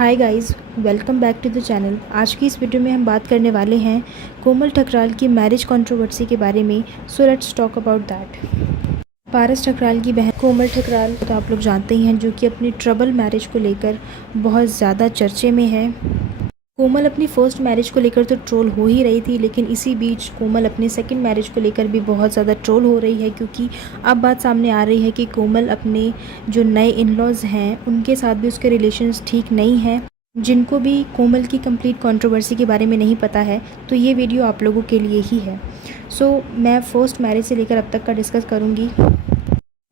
Hi guys, welcome back to the channel. आज की इस वीडियो में हम बात करने वाले हैं कोमल ठकराल की मैरिज कंट्रोवर्सी के बारे में। So let's talk about that. Paras Thakral की बहन कोमल ठकराल तो आप लोग जानते ही हैं, जो कि अपनी ट्रबल मैरिज को लेकर बहुत ज़्यादा चर्चे में है। कोमल अपनी फर्स्ट मैरिज को लेकर तो ट्रोल हो ही रही थी, लेकिन इसी बीच कोमल अपनी सेकंड मैरिज को लेकर भी बहुत ज़्यादा ट्रोल हो रही है, क्योंकि अब बात सामने आ रही है कि कोमल अपने जो नए इन-लॉज़ हैं उनके साथ भी उसके रिलेशंस ठीक नहीं हैं। जिनको भी कोमल की कंप्लीट कंट्रोवर्सी के बारे में नहीं पता है, तो ये वीडियो आप लोगों के लिए ही है। मैं फर्स्ट मैरिज से लेकर अब तक का डिस्कस करूँगी।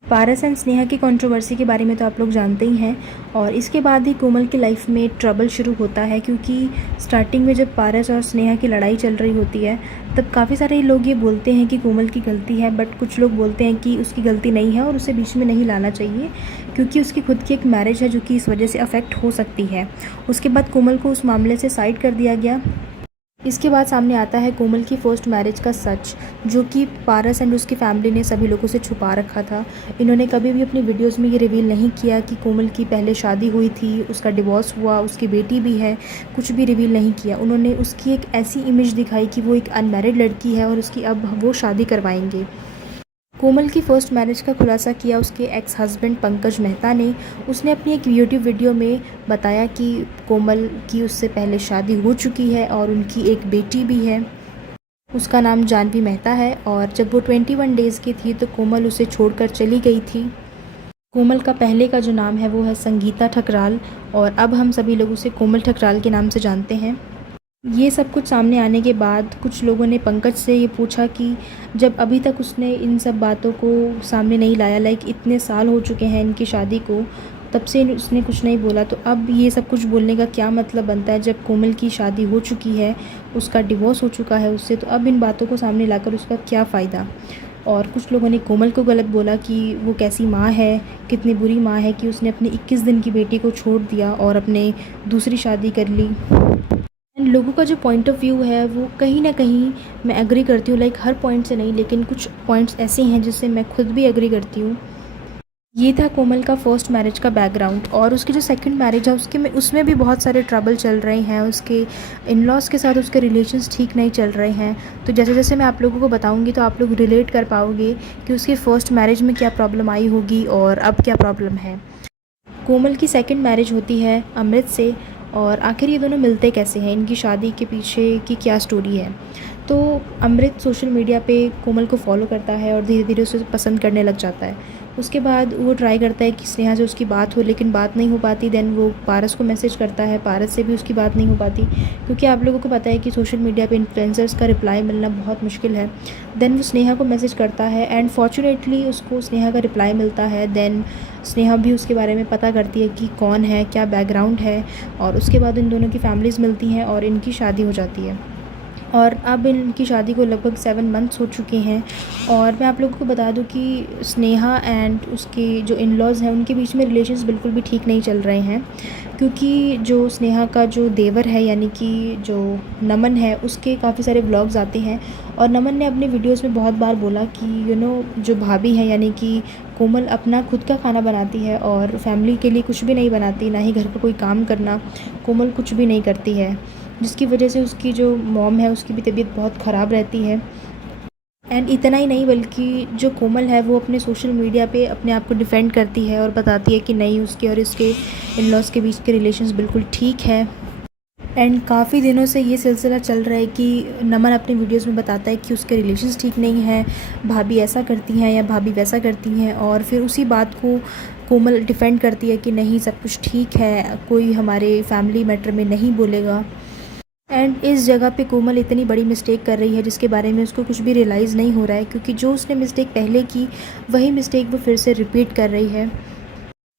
पारस एंड स्नेहा की कंट्रोवर्सी के बारे में तो आप लोग जानते ही हैं, और इसके बाद ही कोमल की लाइफ में ट्रबल शुरू होता है, क्योंकि स्टार्टिंग में जब पारस और स्नेहा की लड़ाई चल रही होती है तब काफ़ी सारे लोग ये बोलते हैं कि कोमल की गलती है, बट कुछ लोग बोलते हैं कि उसकी गलती नहीं है और उसे बीच में नहीं लाना चाहिए, क्योंकि उसकी खुद की एक मैरिज है जो कि इस वजह से अफेक्ट हो सकती है। उसके बाद कोमल को उस मामले से साइड कर दिया गया। इसके बाद सामने आता है कोमल की फ़र्स्ट मैरिज का सच, जो कि पारस एंड उसकी फैमिली ने सभी लोगों से छुपा रखा था। इन्होंने कभी भी अपनी वीडियोस में ये रिवील नहीं किया कि कोमल की पहले शादी हुई थी, उसका डिवोर्स हुआ, उसकी बेटी भी है, कुछ भी रिवील नहीं किया। उन्होंने उसकी एक ऐसी इमेज दिखाई कि वो एक अनमैरिड लड़की है और उसकी अब वो शादी करवाएंगे। कोमल की फ़र्स्ट मैरिज का खुलासा किया उसके एक्स हस्बैंड पंकज मेहता ने। उसने अपनी एक यूट्यूब वीडियो में बताया कि कोमल की उससे पहले शादी हो चुकी है और उनकी एक बेटी भी है। उसका नाम जानवी मेहता है, और जब वो 21 डेज़ की थी तो कोमल उसे छोड़कर चली गई थी। कोमल का पहले का जो नाम है वो है संगीता ठकराल, और अब हम सभी लोग उसे कोमल ठकराल के नाम से जानते हैं। ये सब कुछ सामने आने के बाद कुछ लोगों ने पंकज से ये पूछा कि जब अभी तक उसने इन सब बातों को सामने नहीं लाया, लाइक इतने साल हो चुके हैं इनकी शादी को, तब से उसने कुछ नहीं बोला, तो अब ये सब कुछ बोलने का क्या मतलब बनता है? जब कोमल की शादी हो चुकी है, उसका डिवोर्स हो चुका है उससे, तो अब इन बातों को सामने लाकर उसका क्या फ़ायदा? और कुछ लोगों ने कोमल को गलत बोला कि वो कैसी माँ है, कितनी बुरी माँ है कि उसने अपनी 21 दिन की बेटी को छोड़ दिया और अपने दूसरी शादी कर ली। लोगों का जो पॉइंट ऑफ व्यू है वो कहीं ना कहीं मैं एग्री करती हूँ, लाइक हर पॉइंट से नहीं, लेकिन कुछ पॉइंट्स ऐसे हैं जिससे मैं खुद भी एग्री करती हूँ। ये था कोमल का फर्स्ट मैरिज का बैकग्राउंड। और उसकी जो सेकंड मैरिज है उसमें भी बहुत सारे ट्रबल चल रहे हैं। उसके इन-लॉज़ के साथ उसके रिलेशंस ठीक नहीं चल रहे हैं। तो जैसे जैसे मैं आप लोगों को बताऊँगी तो आप लोग रिलेट कर पाओगे कि उसकी फ़र्स्ट मैरिज में क्या प्रॉब्लम आई होगी और अब क्या प्रॉब्लम है। कोमल की सेकंड मैरिज होती है अमृत से, और आखिर ये दोनों मिलते कैसे हैं, इनकी शादी के पीछे की क्या स्टोरी है। तो अमृत सोशल मीडिया पे कोमल को फॉलो करता है और धीरे धीरे उसे पसंद करने लग जाता है। उसके बाद वो ट्राई करता है कि स्नेहा से उसकी बात हो, लेकिन बात नहीं हो पाती। देन वो पारस को मैसेज करता है, पारस से भी उसकी बात नहीं हो पाती, क्योंकि आप लोगों को पता है कि सोशल मीडिया पे इन्फ्लुएंसर्स का रिप्लाई मिलना बहुत मुश्किल है। देन वो स्नेहा को मैसेज करता है एंड फॉर्चुनेटली उसको स्नेहा का रिप्लाई मिलता है। देन स्नेहा भी उसके बारे में पता करती है कि कौन है, क्या बैकग्राउंड है, और उसके बाद इन दोनों की फैमिलीज़ मिलती हैं और इनकी शादी हो जाती है। और अब इनकी शादी को लगभग 7 मंथ्स हो चुके हैं। और मैं आप लोगों को बता दूं कि स्नेहा एंड उसके जो इन-लॉज़ हैं उनके बीच में रिलेशंस बिल्कुल भी ठीक नहीं चल रहे हैं, क्योंकि जो स्नेहा का जो देवर है यानी कि जो नमन है, उसके काफ़ी सारे व्लॉग्स आते हैं, और नमन ने अपने वीडियोस में बहुत बार बोला कि जो भाभी है यानी कि कोमल अपना खुद का खाना बनाती है और फैमिली के लिए कुछ भी नहीं बनाती, ना ही घर का कोई काम करना कोमल कुछ भी नहीं करती है, जिसकी वजह से उसकी जो मॉम है उसकी भी तबीयत बहुत ख़राब रहती है। एंड इतना ही नहीं, बल्कि जो कोमल है वो अपने सोशल मीडिया पे अपने आप को डिफेंड करती है और बताती है कि नहीं, उसके और इसके इन-लॉज़ के बीच के रिलेशंस बिल्कुल ठीक है। एंड काफ़ी दिनों से ये सिलसिला चल रहा है कि नमन अपने वीडियोस में बताता है कि उसके रिलेशंस ठीक नहीं हैं, भाभी ऐसा करती हैं या भाभी वैसा करती हैं, और फिर उसी बात को कोमल डिफेंड करती है कि नहीं, सब कुछ ठीक है, कोई हमारे फैमिली मैटर में नहीं बोलेगा। एंड इस जगह पे कोमल इतनी बड़ी मिस्टेक कर रही है जिसके बारे में उसको कुछ भी रियलाइज़ नहीं हो रहा है, क्योंकि जो उसने मिस्टेक पहले की वही मिस्टेक वो फिर से रिपीट कर रही है।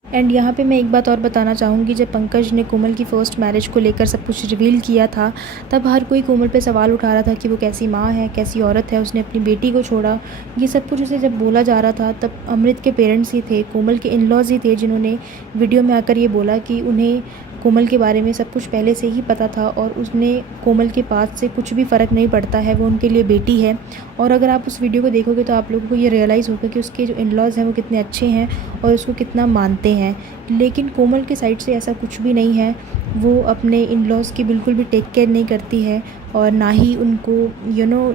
एंड यहाँ पे मैं एक बात और बताना चाहूँगी, जब पंकज ने कोमल की फ़र्स्ट मैरिज को लेकर सब कुछ रिवील किया था, तब हर कोई कोमल पे सवाल उठा रहा था कि वो कैसी माँ है, कैसी औरत है, उसने अपनी बेटी को छोड़ा। ये सब कुछ उसे जब बोला जा रहा था, तब अमृत के पेरेंट्स ही थे, कोमल के इन-लॉज़ ही थे, जिन्होंने वीडियो में आकर ये बोला कि उन्हें कोमल के बारे में सब कुछ पहले से ही पता था, और उसने कोमल के पास से कुछ भी फ़र्क नहीं पड़ता है, वो उनके लिए बेटी है। और अगर आप उस वीडियो को देखोगे तो आप लोगों को ये रियलाइज़ होगा कि उसके जो इन-लॉज़ हैं वो कितने अच्छे हैं और उसको कितना मानते हैं। लेकिन कोमल के साइड से ऐसा कुछ भी नहीं है। वो अपने इन लॉज़ की बिल्कुल भी टेक केयर नहीं करती है और ना ही उनको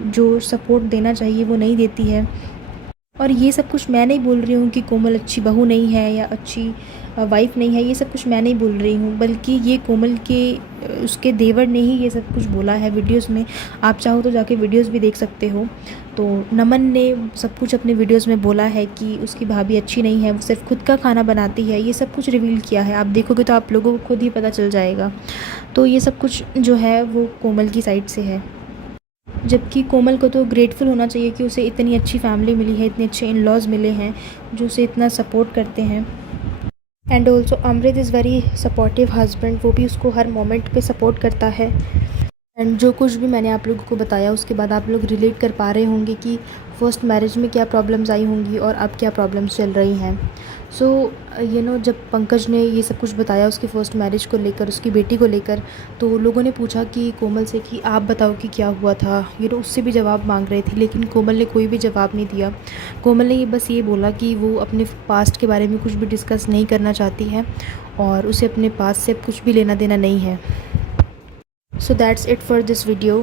जो सपोर्ट देना चाहिए वो नहीं देती है। और ये सब कुछ मैं नहीं बोल रही हूँ कि कोमल अच्छी बहू नहीं है या अच्छी वाइफ़ नहीं है, ये सब कुछ मैं नहीं बोल रही हूँ, बल्कि ये कोमल के उसके देवर ने ही ये सब कुछ बोला है वीडियोस में। आप चाहो तो जाके वीडियोस भी देख सकते हो। तो नमन ने सब कुछ अपने वीडियोस में बोला है कि उसकी भाभी अच्छी नहीं है, वो सिर्फ खुद का खाना बनाती है, ये सब कुछ रिवील किया है। आप देखोगे तो आप लोगों को खुद ही पता चल जाएगा। तो ये सब कुछ जो है वो कोमल की साइड से है, जबकि कोमल को तो ग्रेटफुल होना चाहिए कि उसे इतनी अच्छी फैमिली मिली है, इतने अच्छे इन लॉज़ मिले हैं जो उसे इतना सपोर्ट करते हैं। And also Amrit is very supportive husband, वो भी उसको हर मोमेंट पे सपोर्ट करता है। एंड जो कुछ भी मैंने आप लोगों को बताया उसके बाद आप लोग रिलेट कर पा रहे होंगे कि फ़र्स्ट मैरिज में क्या प्रॉब्लम्स आई होंगी और अब क्या प्रॉब्लम्स चल रही हैं। सो जब पंकज ने ये सब कुछ बताया उसकी फ़र्स्ट मैरिज को लेकर, उसकी बेटी को लेकर, तो लोगों ने पूछा कि कोमल से कि आप बताओ कि क्या हुआ था। उससे भी जवाब मांग रहे थे, लेकिन कोमल ने कोई भी जवाब नहीं दिया। कोमल ने बस ये बोला कि वो अपने पास्ट के बारे में कुछ भी डिस्कस नहीं करना चाहती है और उसे अपने पास्ट से कुछ भी लेना देना नहीं है। So that's it for this video.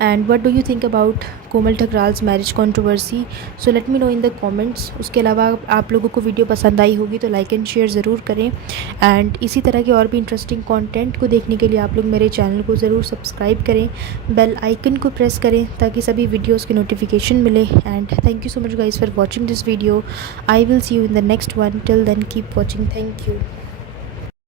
And what do you think about Komal Thakral's marriage controversy? So let me know in the comments. उसके अलावा आप लोगों को वीडियो पसंद आई होगी तो लाइक एंड शेयर ज़रूर करें। एंड इसी तरह के और भी इंटरेस्टिंग कंटेंट को देखने के लिए आप लोग मेरे चैनल को ज़रूर सब्सक्राइब करें, बेल आइकन को प्रेस करें ताकि सभी वीडियोज़ की नोटिफिकेशन मिले। And thank you so much guys for watching this video. I will see you in the next one. Till then keep watching. Thank you.